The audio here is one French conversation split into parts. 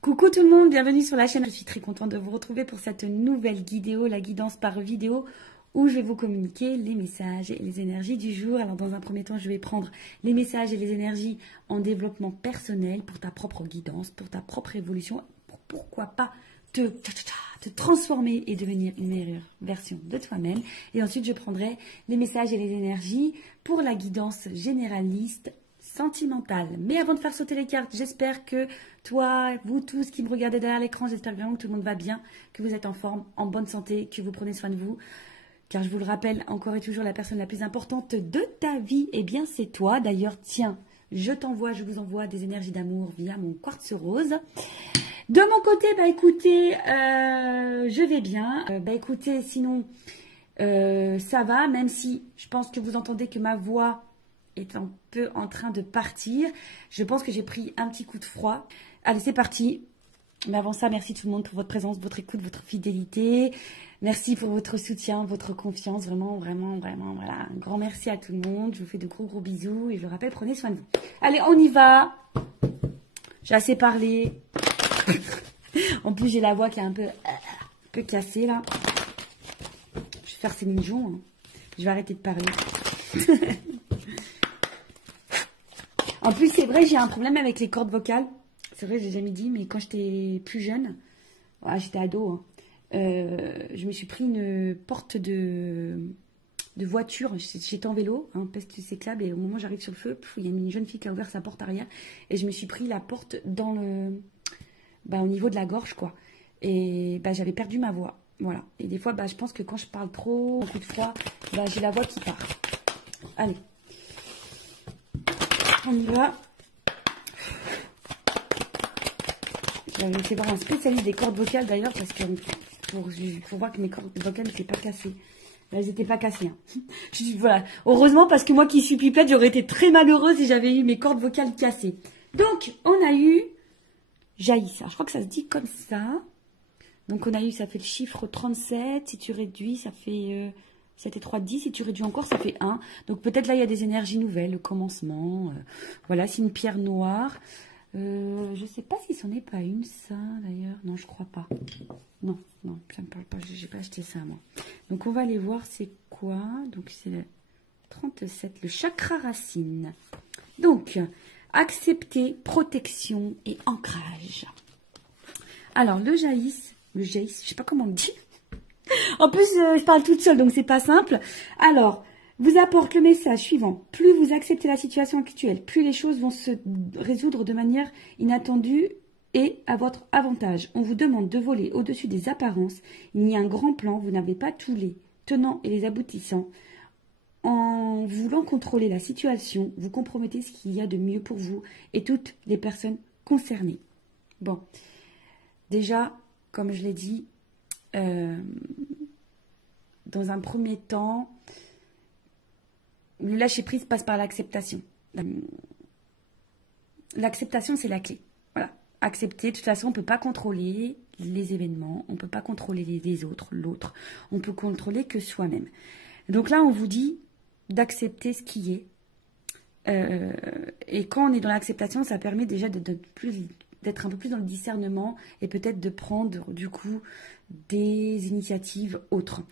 Coucou tout le monde, bienvenue sur la chaîne. Je suis très contente de vous retrouver pour cette nouvelle vidéo, la guidance par vidéo, où je vais vous communiquer les messages et les énergies du jour. Alors dans un premier temps, je vais prendre les messages et les énergies en développement personnel pour ta propre guidance, pour ta propre évolution, pour pourquoi pas te transformer et devenir une meilleure version de toi-même. Et ensuite, je prendrai les messages et les énergies pour la guidance généraliste sentimentale. Mais avant de faire sauter les cartes, j'espère que toi, vous tous qui me regardez derrière l'écran, j'espère vraiment que tout le monde va bien, que vous êtes en forme, en bonne santé, que vous prenez soin de vous. Car je vous le rappelle, encore et toujours, la personne la plus importante de ta vie, eh bien c'est toi. D'ailleurs, tiens, je vous envoie des énergies d'amour via mon quartz rose. De mon côté, bah écoutez, je vais bien. Écoutez, sinon, ça va, même si je pense que vous entendez que ma voix est un peu en train de partir. Je pense que j'ai pris un petit coup de froid. Allez, c'est parti. Mais avant ça, merci tout le monde pour votre présence, votre écoute, votre fidélité. Merci pour votre soutien, votre confiance. Vraiment, vraiment, vraiment, voilà. Un grand merci à tout le monde. Je vous fais de gros, gros bisous. Et je vous rappelle, prenez soin de vous. Allez, on y va. J'ai assez parlé. En plus, j'ai la voix qui est un peu cassée, là. Je vais faire ces minjons. Hein. Je vais arrêter de parler. En plus, c'est vrai, j'ai un problème avec les cordes vocales. C'est vrai, j'ai jamais dit, mais quand j'étais plus jeune, j'étais ado, hein, je me suis pris une porte de voiture. J'étais en vélo, hein, peste cyclable, et au moment où j'arrive sur le feu, il y a une jeune fille qui a ouvert sa porte arrière, et je me suis pris la porte dans au niveau de la gorge, quoi. Et j'avais perdu ma voix, voilà. Et des fois, je pense que quand je parle trop, un coup de froid, j'ai la voix qui part. Allez. On y va. J'avais fait voir un spécialiste des cordes vocales d'ailleurs, parce que pour voir que mes cordes vocales n'étaient pas cassées. Elles n'étaient pas cassées. Hein. Voilà. Heureusement, parce que moi qui suis pipette, j'aurais été très malheureuse si j'avais eu mes cordes vocales cassées. Donc, on a eu Jaïssa. Je crois que ça se dit comme ça. Donc, on a eu, ça fait le chiffre 37. Si tu réduis, ça fait 7 et 3, 10. Si tu réduis encore, ça fait 1. Donc, peut-être là, il y a des énergies nouvelles, le commencement. Voilà, c'est une pierre noire. Je sais pas si c'en est pas une, ça, d'ailleurs. Non, je crois pas. Non, non, ça me parle pas. J'ai pas acheté ça, moi. Donc, on va aller voir c'est quoi. Donc, c'est le 37, le chakra racine. Donc, accepter, protection et ancrage. Alors, le jaïs, je sais pas comment on dit. En plus, je parle toute seule, donc c'est pas simple. Alors, vous apporte le message suivant. Plus vous acceptez la situation actuelle, plus les choses vont se résoudre de manière inattendue et à votre avantage. On vous demande de voler au-dessus des apparences. Il y a un grand plan, vous n'avez pas tous les tenants et les aboutissants. En voulant contrôler la situation, vous compromettez ce qu'il y a de mieux pour vous et toutes les personnes concernées. Bon, déjà, comme je l'ai dit, dans un premier temps, le lâcher-prise passe par l'acceptation. L'acceptation, c'est la clé. Voilà. Accepter, de toute façon, on ne peut pas contrôler les événements, on ne peut pas contrôler les autres, l'autre. On peut contrôler que soi-même. Donc là, on vous dit d'accepter ce qui est. Et quand on est dans l'acceptation, ça permet déjà d'être un peu plus dans le discernement et peut-être de prendre, du coup, des initiatives autres.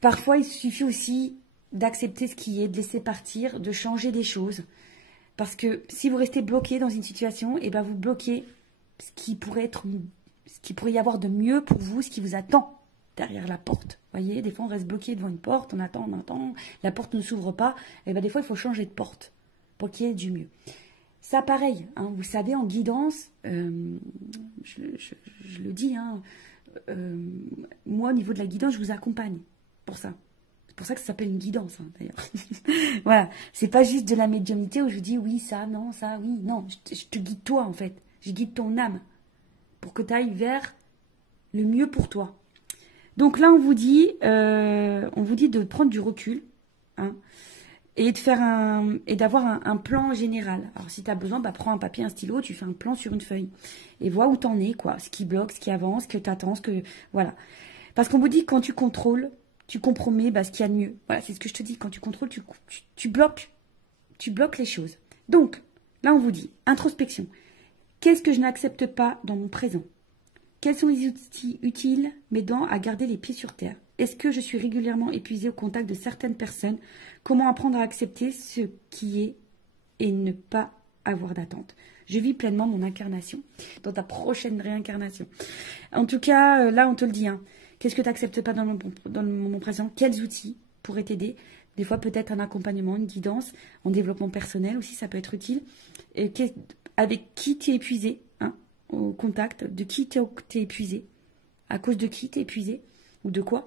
Parfois, il suffit aussi d'accepter ce qui est, de laisser partir, de changer des choses. Parce que si vous restez bloqué dans une situation, et vous bloquez ce qui pourrait y avoir de mieux pour vous, ce qui vous attend derrière la porte. Vous voyez, des fois on reste bloqué devant une porte, on attend, la porte ne s'ouvre pas, et des fois il faut changer de porte pour qu'il y ait du mieux. Ça pareil, hein, vous savez, en guidance, je le dis, hein, moi au niveau de la guidance, je vous accompagne pour ça. C'est pour ça que ça s'appelle une guidance, hein, d'ailleurs. Voilà, c'est pas juste de la médiumnité où je dis oui, ça, non, ça, oui, non. Je te guide toi, en fait. Je guide ton âme pour que tu ailles vers le mieux pour toi. Donc là, on vous dit de prendre du recul, hein, et d'avoir un plan général. Alors, si tu as besoin, prends un papier, un stylo, tu fais un plan sur une feuille. Et vois où t'en es, quoi. Ce qui bloque, ce qui avance, ce que tu attends, voilà. Parce qu'on vous dit que quand tu contrôles, tu compromets ce qu'il y a de mieux. Voilà, c'est ce que je te dis. Quand tu contrôles, tu bloques les choses. Donc, là, on vous dit, introspection. Qu'est-ce que je n'accepte pas dans mon présent? Quels sont les outils utiles m'aidant à garder les pieds sur terre? Est-ce que je suis régulièrement épuisée au contact de certaines personnes? Comment apprendre à accepter ce qui est et ne pas avoir d'attente? Je vis pleinement mon incarnation dans ta prochaine réincarnation. En tout cas, là, on te le dit. Hein. Qu'est-ce que tu n'acceptes pas dans le moment présent? Quels outils pourraient t'aider? Des fois, peut-être un accompagnement, une guidance, en développement personnel aussi, ça peut être utile. Et avec qui tu es épuisé, hein, au contact, de qui tu es épuisé, à cause de qui tu es épuisé, ou de quoi,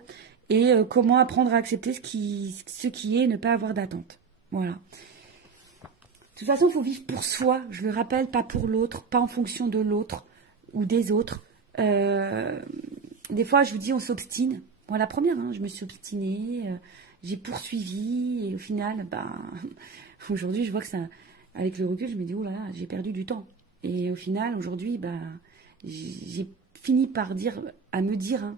et comment apprendre à accepter ce qui est et ne pas avoir d'attente. Voilà. De toute façon, il faut vivre pour soi, je le rappelle, pas pour l'autre, pas en fonction de l'autre ou des autres. Des fois, je vous dis, on s'obstine. Moi, la première, hein, je me suis obstinée, j'ai poursuivi, et au final, aujourd'hui, je vois que ça, avec le recul, je me dis, oh là là, j'ai perdu du temps. Et au final, aujourd'hui, j'ai fini par me dire, hein,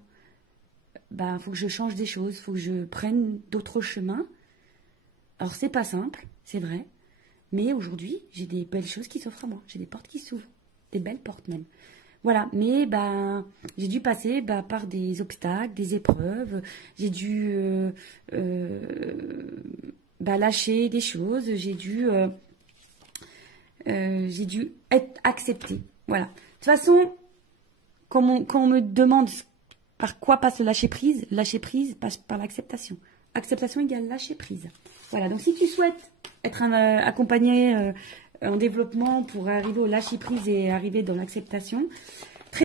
faut que je change des choses, faut que je prenne d'autres chemins. Alors, c'est pas simple, c'est vrai. Mais aujourd'hui, j'ai des belles choses qui s'offrent à moi. J'ai des portes qui s'ouvrent. Des belles portes même. Voilà. Mais j'ai dû passer par des obstacles, des épreuves. J'ai dû lâcher des choses. J'ai dû être acceptée. Voilà. De toute façon, quand on me demande par quoi passe le lâcher prise passe par l'acceptation. Acceptation égale lâcher prise. Voilà. Donc, si tu souhaites être accompagné en développement pour arriver au lâcher prise et arriver dans l'acceptation.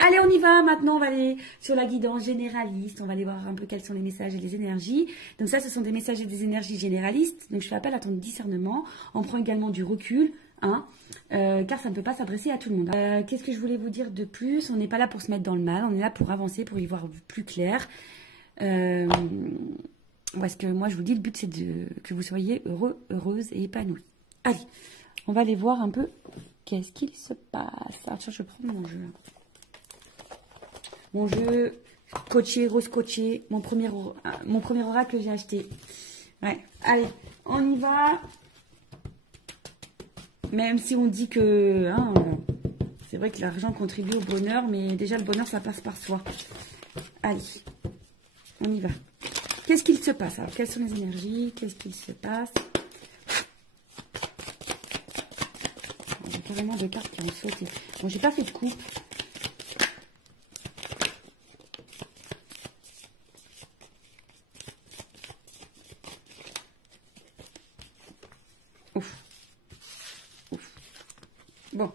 Allez, on y va. Maintenant, on va aller sur la guidance généraliste. On va aller voir un peu quels sont les messages et les énergies. Donc ça, ce sont des messages et des énergies généralistes. Donc je fais appel à ton discernement. On prend également du recul, hein, car ça ne peut pas s'adresser à tout le monde. Qu'est-ce que je voulais vous dire de plus? On n'est pas là pour se mettre dans le mal. On est là pour avancer, pour y voir plus clair. Parce que moi, je vous dis, le but, c'est que vous soyez heureux, heureuse et épanouie. Allez, on va aller voir un peu qu'est-ce qu'il se passe. Ah, tiens, je prends mon jeu. Mon jeu scotché, rose scotché, mon premier oracle que j'ai acheté. Ouais, allez, on y va. Même si on dit que... Hein, c'est vrai que l'argent contribue au bonheur, mais déjà, le bonheur, ça passe par soi. Allez, on y va. Qu'est-ce qu'il se passe? Alors, quelles sont les énergies? Qu'est-ce qu'il se passe? Il y a carrément deux cartes qui ont sauté. Bon, j'ai pas fait de coupe. Ouf. Ouf. Bon.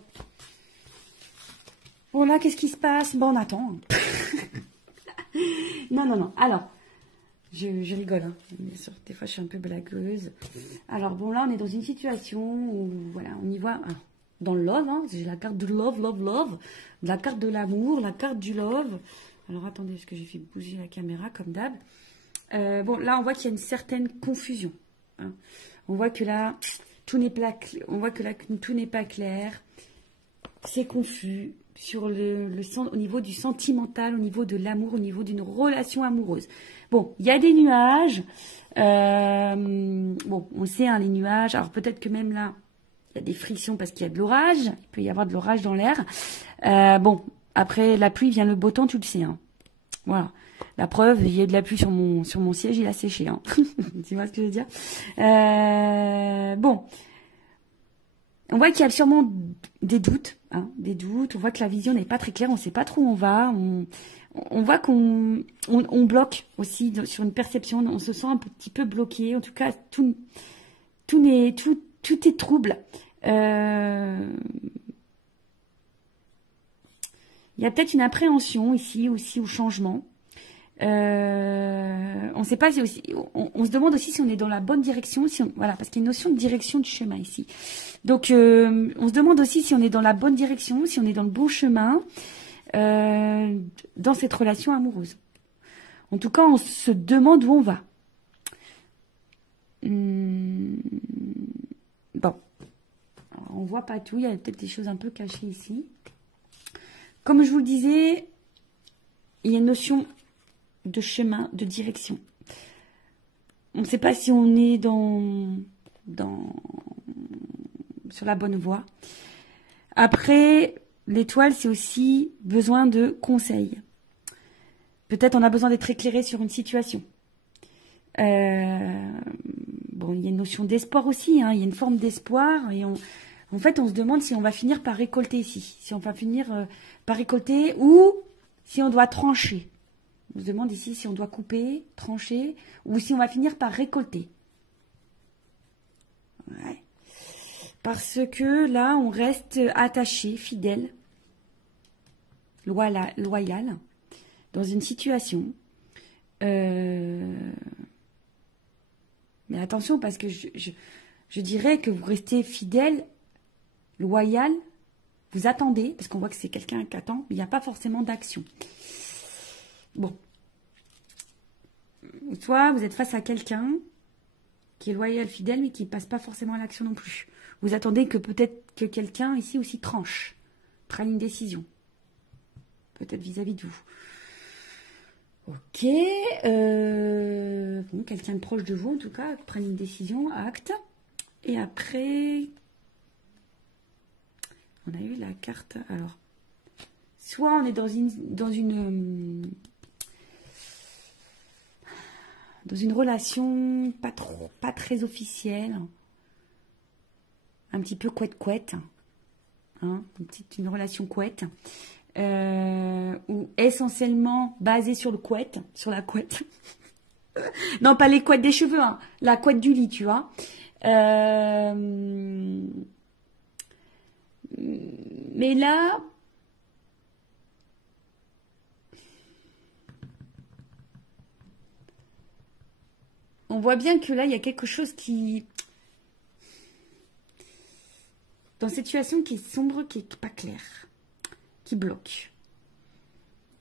Bon, là, qu'est-ce qui se passe? Bon, on attend. Non. Alors... Je rigole, hein. Bien sûr, des fois je suis un peu blagueuse. Alors bon, là on est dans une situation où, voilà, on y voit, alors, dans le love, hein, j'ai la carte de love, la carte de l'amour, la carte du love. Alors attendez, parce que j'ai fait bouger la caméra comme d'hab. Bon, là on voit qu'il y a une certaine confusion. Hein. On voit que là, tout n'est pas clair, c'est confus. Sur au niveau du sentimental, au niveau de l'amour, au niveau d'une relation amoureuse. Bon, il y a des nuages. Bon, on sait, hein, les nuages. Alors, peut-être que même là, il y a des frictions parce qu'il y a de l'orage. Il peut y avoir de l'orage dans l'air. Bon, après la pluie vient le beau temps, tu le sais. Hein. Voilà. La preuve, il y a de la pluie sur mon siège, il a séché. Hein. Tu vois ce que je veux dire? Bon. On voit qu'il y a sûrement des doutes, hein, on voit que la vision n'est pas très claire, on ne sait pas trop où on va, on voit qu'on bloque aussi sur une perception, on se sent un petit peu bloqué, en tout cas tout est trouble. Il y a peut-être une appréhension ici aussi au changement. On sait pas si aussi, on se demande aussi si on est dans la bonne direction, voilà, parce qu'il y a une notion de direction du chemin ici. Donc, on se demande aussi si on est dans la bonne direction, si on est dans le bon chemin dans cette relation amoureuse. En tout cas, on se demande où on va. Bon, alors, on voit pas tout, il y a peut-être des choses un peu cachées ici. Comme je vous le disais, il y a une notion de chemin, de direction. On ne sait pas si on est sur la bonne voie. Après, l'étoile, c'est aussi besoin de conseils. Peut-être on a besoin d'être éclairé sur une situation. Bon, il y a une notion d'espoir aussi, hein, il y a une forme d'espoir. Et en fait, on se demande si on va finir par récolter ici. Si on va finir par récolter ou si on doit trancher. On se demande ici si on doit couper, trancher ou si on va finir par récolter. Ouais. Parce que là, on reste attaché, fidèle, loyal, dans une situation. Mais attention, parce que je dirais que vous restez fidèle, loyal, vous attendez, parce qu'on voit que c'est quelqu'un qui attend, mais il n'y a pas forcément d'action. Bon. Soit vous êtes face à quelqu'un qui est loyal, fidèle, mais qui ne passe pas forcément à l'action non plus. Vous attendez que peut-être que quelqu'un ici aussi tranche, prenne une décision. Peut-être vis-à-vis de vous. Ok. Bon, quelqu'un de proche de vous, en tout cas, prenne une décision, acte. Et après, on a eu la carte. Alors, soit on est dans une relation pas très officielle, un petit peu couette-couette, hein, une relation couette, ou essentiellement basée sur le couette, sur la couette. Non, pas les couettes des cheveux, hein, la couette du lit, tu vois. Mais là, on voit bien que là, il y a quelque chose qui... Dans cette situation qui est sombre, qui n'est pas claire, qui bloque.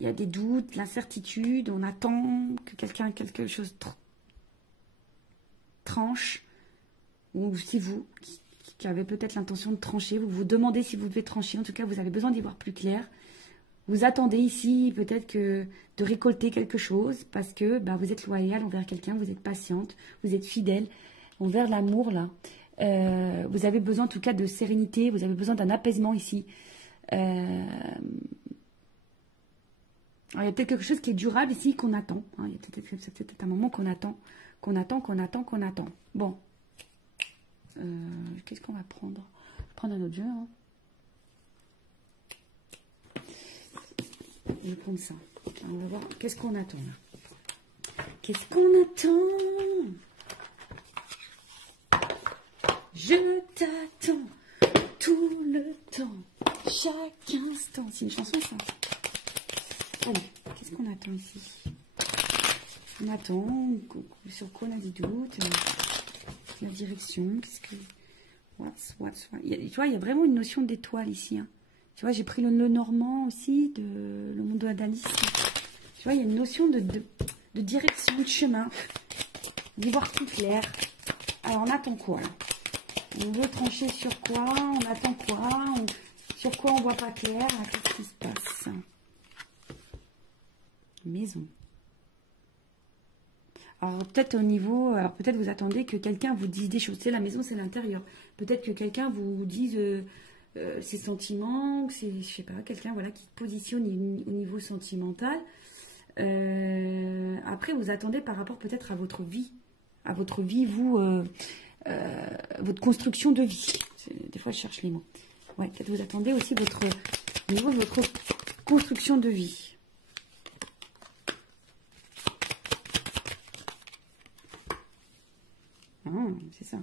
Il y a des doutes, l'incertitude, on attend que quelque chose tranche. Ou si vous, qui avez peut-être l'intention de trancher, vous vous demandez si vous devez trancher. En tout cas, vous avez besoin d'y voir plus clair. Vous attendez ici peut-être de récolter quelque chose parce que vous êtes loyal envers quelqu'un, vous êtes patiente, vous êtes fidèle envers l'amour là. Vous avez besoin en tout cas de sérénité, vous avez besoin d'un apaisement ici. Alors, il y a peut-être quelque chose qui est durable ici qu'on attend. Hein. Il y a peut-être un moment qu'on attend. Bon. Qu'est-ce qu'on va prendre? Prendre un autre jeu. Hein. Je vais prendre ça. On va voir. Qu'est-ce qu'on attend là? Qu'est-ce qu'on attend? Je t'attends tout le temps, chaque instant. C'est une chanson, ça. Allez, qu'est-ce qu'on attend ici? On attend, sur quoi on a des doutes, la direction, qu'est-ce que... Tu vois, il y a vraiment une notion d'étoile ici. Hein. Tu vois, j'ai pris le normand aussi, le monde d'Alice. Tu vois, il y a une notion de direction, de chemin, d'y voir plus clair. Alors, on attend quoi là? On veut trancher sur quoi? On attend quoi? Sur quoi on voit pas clair? Qu'est-ce qui se passe? Maison. Alors peut-être au niveau, alors peut-être vous attendez que quelqu'un vous dise des choses. C'est la maison, c'est l'intérieur. Peut-être que quelqu'un vous dise ses sentiments, c'est, je sais pas, quelqu'un voilà qui positionne au niveau sentimental. Après vous attendez par rapport peut-être à votre vie, vous, votre construction de vie. Des fois je cherche les mots. Ouais, peut-être vous attendez aussi au niveau de votre construction de vie. Ah, c'est ça.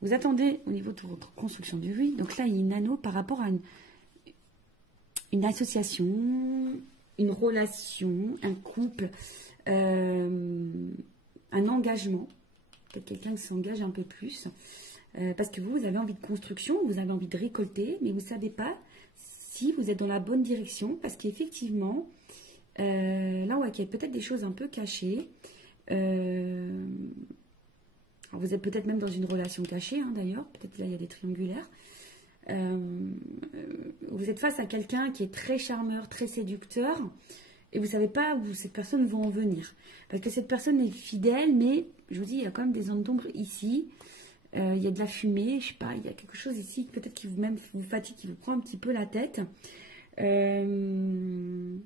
Vous attendez au niveau de votre construction de vie. Donc là, il y a une anneau par rapport à une association, une relation, un couple, un engagement. Peut-être quelqu'un qui s'engage un peu plus. Parce que vous avez envie de construction, vous avez envie de récolter, mais vous ne savez pas si vous êtes dans la bonne direction. Parce qu'effectivement, là, ouais, il y a peut-être des choses un peu cachées. Alors vous êtes peut-être même dans une relation cachée, hein, d'ailleurs. Peut-être là, il y a des triangulaires. Vous êtes face à quelqu'un qui est très charmeur, très séducteur. Et vous ne savez pas où cette personne va en venir. Parce que cette personne est fidèle, mais je vous dis, il y a quand même des zones d'ombre ici. Il y a de la fumée, je ne sais pas, il y a quelque chose ici, peut-être qui vous fatigue, qui vous prend un petit peu la tête. Je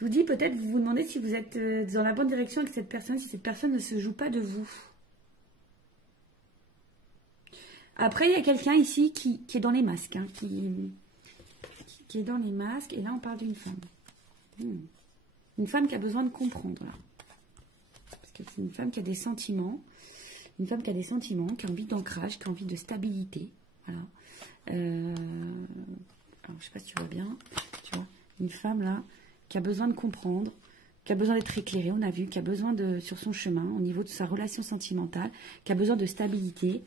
vous dis, peut-être, vous vous demandez si vous êtes dans la bonne direction avec cette personne, si cette personne ne se joue pas de vous. Après, il y a quelqu'un ici qui est dans les masques, hein, qui est dans les masques, et là, on parle d'une femme. Une femme qui a besoin de comprendre, là. Parce que c'est une femme qui a des sentiments, qui a envie d'ancrage, qui a envie de stabilité, voilà. Alors, je ne sais pas si tu vois bien, tu vois, une femme, là, qui a besoin de comprendre, qui a besoin d'être éclairée, on a vu, qui a besoin de, sur son chemin, au niveau de sa relation sentimentale, qui a besoin de stabilité.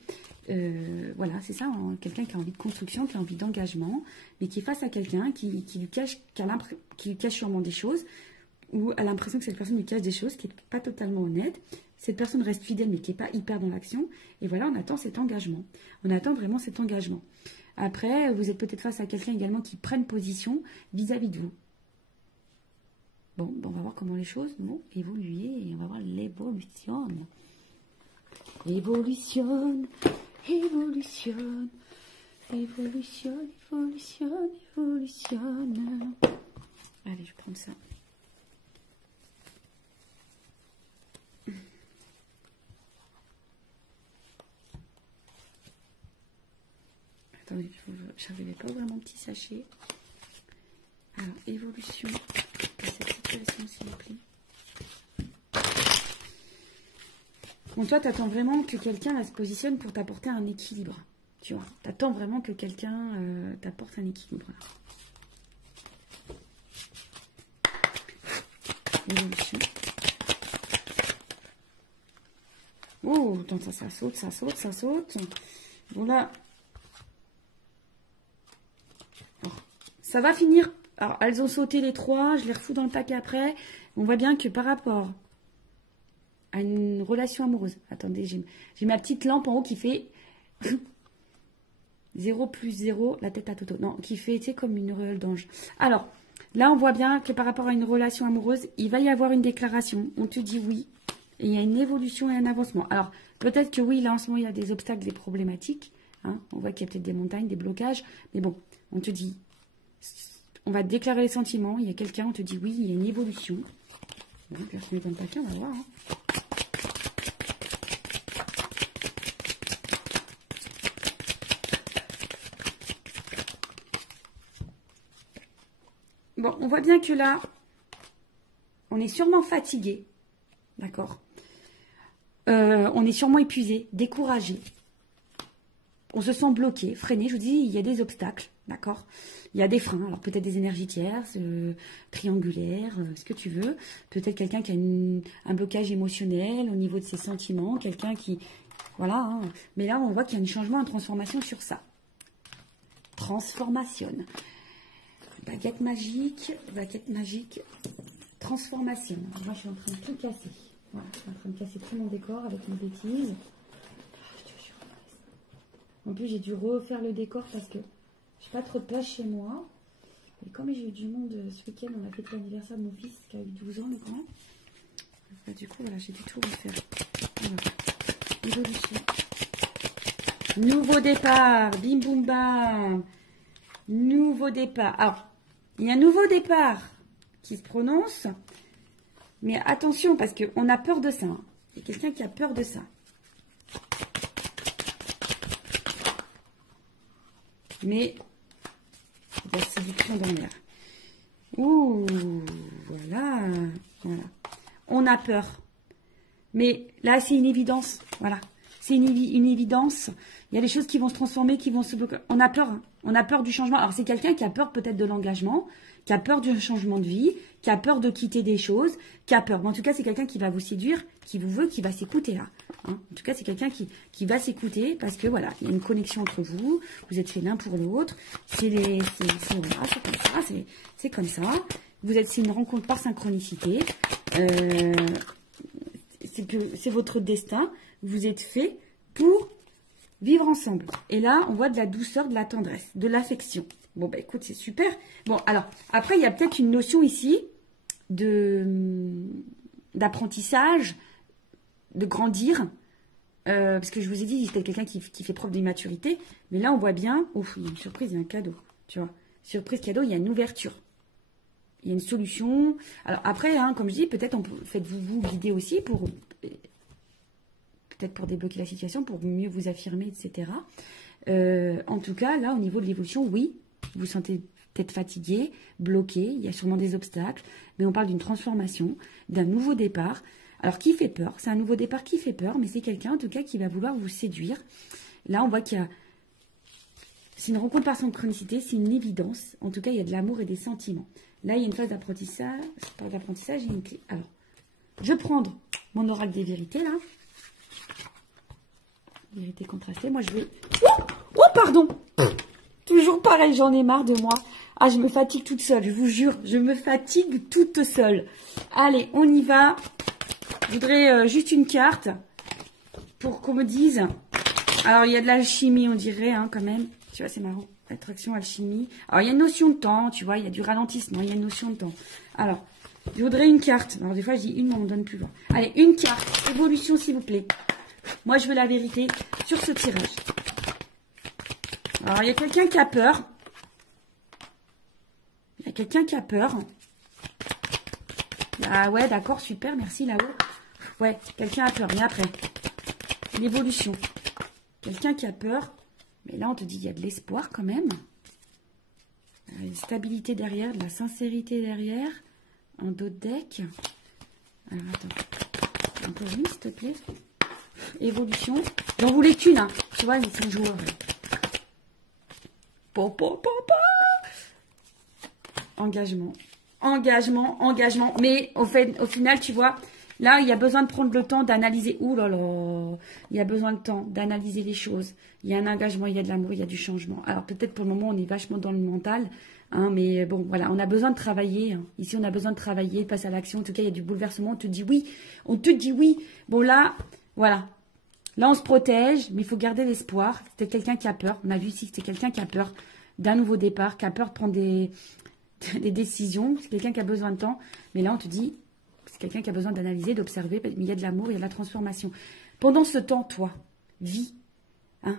Voilà, c'est ça, hein, quelqu'un qui a envie de construction, qui a envie d'engagement, mais qui est face à quelqu'un qui lui cache sûrement des choses, ou a l'impression que cette personne lui cache des choses qui n'est pas totalement honnête. Cette personne reste fidèle, mais qui n'est pas hyper dans l'action. Et voilà, on attend cet engagement. On attend vraiment cet engagement. Après, vous êtes peut-être face à quelqu'un également qui prenne position vis-à-vis de vous. Bon, on va voir comment les choses vont évoluer et on va voir l'évolution. Évolutionne, évolutionne, évolutionne, évolutionne, évolutionne. Allez, je vais prendre ça. Attendez, je n'arrivais pas à ouvrir mon petit sachet. Alors, évolution de cette situation, s'il vous plaît. Bon, toi, tu attends vraiment que quelqu'un se positionne pour t'apporter un équilibre. Tu vois, tu attends vraiment que quelqu'un t'apporte un équilibre. Évolution. Oh, attends, ça saute, ça saute, ça saute. Bon, là. Alors, ça va finir. Alors, elles ont sauté les trois, je les refous dans le paquet après. On voit bien que par rapport à une relation amoureuse. Attendez, j'ai ma petite lampe en haut qui fait 0 plus 0, la tête à Toto. Non, qui fait, tu sais, comme une auréole d'ange. Alors, là, on voit bien que par rapport à une relation amoureuse, il va y avoir une déclaration. On te dit oui. Et il y a une évolution et un avancement. Alors, peut-être que oui, là, en ce moment, il y a des obstacles, des problématiques. Hein. On voit qu'il y a peut-être des montagnes, des blocages. Mais bon, on te dit, on va déclarer les sentiments. Il y a quelqu'un, on te dit oui, il y a une évolution. Bon, personne n'est dans le paquet, on va voir. Hein. Bon, on voit bien que là, on est sûrement fatigué. D'accord. On est sûrement épuisé, découragé. On se sent bloqué, freiné. Je vous dis, il y a des obstacles. D'accord. Il y a des freins. Alors peut-être des énergies tierces, triangulaires, ce que tu veux. Peut-être quelqu'un qui a un blocage émotionnel au niveau de ses sentiments. Quelqu'un qui... Voilà. Hein. Mais là, on voit qu'il y a un changement, une transformation sur ça. Transformation. Baguette magique, transformation. Moi, je suis en train de tout casser. Voilà, je suis en train de casser tout mon décor avec mes bêtises. En plus, j'ai dû refaire le décor parce que j'ai pas trop de place chez moi. Et comme j'ai eu du monde ce week-end, on a fait l'anniversaire de mon fils qui a eu 12 ans, le grand. Bah, du coup, voilà, j'ai dû tout refaire. Voilà. Évolution. Nouveau départ. Bim, boum, bam. Nouveau départ. Alors, il y a un nouveau départ qui se prononce. Mais attention, parce qu'on a peur de ça. Hein. Il y a quelqu'un qui a peur de ça. Mais, la séduction dans l'air. Ouh, voilà. On a peur. Mais là, c'est une évidence. Voilà. C'est une évidence. Il y a des choses qui vont se transformer, qui vont se bloquer. On a peur. Hein. On a peur du changement. Alors, c'est quelqu'un qui a peur peut-être de l'engagement, qui a peur du changement de vie, qui a peur de quitter des choses, qui a peur. Mais en tout cas, c'est quelqu'un qui va vous séduire, qui vous veut, qui va s'écouter là. Hein. En tout cas, c'est quelqu'un qui va s'écouter parce que voilà, il y a une connexion entre vous. Vous êtes fait l'un pour l'autre. C'est comme ça. C'est comme ça. C'est une rencontre par synchronicité. C'est votre destin. Vous êtes fait pour vivre ensemble. Et là, on voit de la douceur, de la tendresse, de l'affection. Bon, bah écoute, c'est super. Bon, alors, après, il y a peut-être une notion ici d'apprentissage, de grandir. Parce que je vous ai dit, c'était quelqu'un qui fait preuve d'immaturité. Mais là, on voit bien... Ouf, il y a une surprise, il y a un cadeau. Tu vois, surprise, cadeau, il y a une ouverture. Il y a une solution. Alors après, hein, comme je dis, peut-être faites-vous guider aussi pour... Peut-être pour débloquer la situation, pour mieux vous affirmer, etc. En tout cas, là, au niveau de l'évolution, oui, vous vous sentez peut-être fatigué, bloqué, il y a sûrement des obstacles, mais on parle d'une transformation, d'un nouveau départ. Alors, qui fait peur? C'est un nouveau départ qui fait peur, mais c'est quelqu'un, en tout cas, qui va vouloir vous séduire. Là, on voit qu'il y a... C'est une rencontre par synchronicité, c'est une évidence. En tout cas, il y a de l'amour et des sentiments. Là, il y a une phase d'apprentissage. Par l'apprentissage, il y a une clé. Alors, je vais prendre mon oracle des vérités, là. Vérité contrastée. Moi, je vais... Oh, pardon. Toujours pareil, j'en ai marre de moi. Ah, je me fatigue toute seule, je vous jure. Je me fatigue toute seule. Allez, on y va. Je voudrais juste une carte pour qu'on me dise... Alors, il y a de l'alchimie, on dirait, hein, quand même. Tu vois, c'est marrant. Attraction, alchimie. Alors, il y a une notion de temps, tu vois. Il y a du ralentissement, il y a une notion de temps. Alors, je voudrais une carte. Alors, des fois, je dis une, mais on me donne plus loin. Allez, une carte. Évolution, s'il vous plaît. Moi, je veux la vérité sur ce tirage. Alors, il y a quelqu'un qui a peur. Il y a quelqu'un qui a peur. Ah ouais, d'accord, super, merci là-haut. Ouais, quelqu'un a peur. Mais après, l'évolution. Quelqu'un qui a peur. Mais là, on te dit, il y a de l'espoir quand même. Une stabilité derrière, de la sincérité derrière. Un d'autres deck. Alors, attends. Encore une, s'il te plaît. Évolution. J'en voulais qu'une, hein. Tu vois, ils sont joueurs. Engagement. Engagement, engagement. Mais au final, tu vois, là, il y a besoin de prendre le temps d'analyser. Ouh là là. Il y a besoin de temps d'analyser les choses. Il y a un engagement, il y a de l'amour, il y a du changement. Alors, peut-être pour le moment, on est vachement dans le mental. Hein, mais bon, voilà, on a besoin de travailler. Hein. Ici, on a besoin de travailler, de passer à l'action. En tout cas, il y a du bouleversement. On te dit oui. On te dit oui. Bon, là, voilà. Là, on se protège, mais il faut garder l'espoir. C'était quelqu'un qui a peur. On a vu ici que c'était quelqu'un qui a peur d'un nouveau départ, qui a peur de prendre des décisions. C'est quelqu'un qui a besoin de temps. Mais là, on te dit, c'est quelqu'un qui a besoin d'analyser, d'observer. Mais il y a de l'amour, il y a de la transformation. Pendant ce temps, toi, vis. Hein.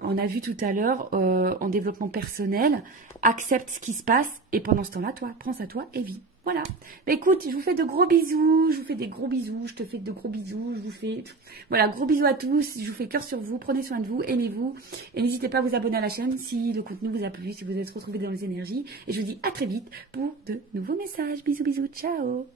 On a vu tout à l'heure, en développement personnel, accepte ce qui se passe. Et pendant ce temps-là, toi, prends ça à toi et vis. Voilà. Bah, écoute, je vous fais de gros bisous. Je vous fais des gros bisous. Je te fais de gros bisous. Je vous fais... Voilà, gros bisous à tous. Je vous fais cœur sur vous. Prenez soin de vous. Aimez-vous. Et n'hésitez pas à vous abonner à la chaîne si le contenu vous a plu, si vous êtes retrouvés dans les énergies. Et je vous dis à très vite pour de nouveaux messages. Bisous, bisous. Ciao.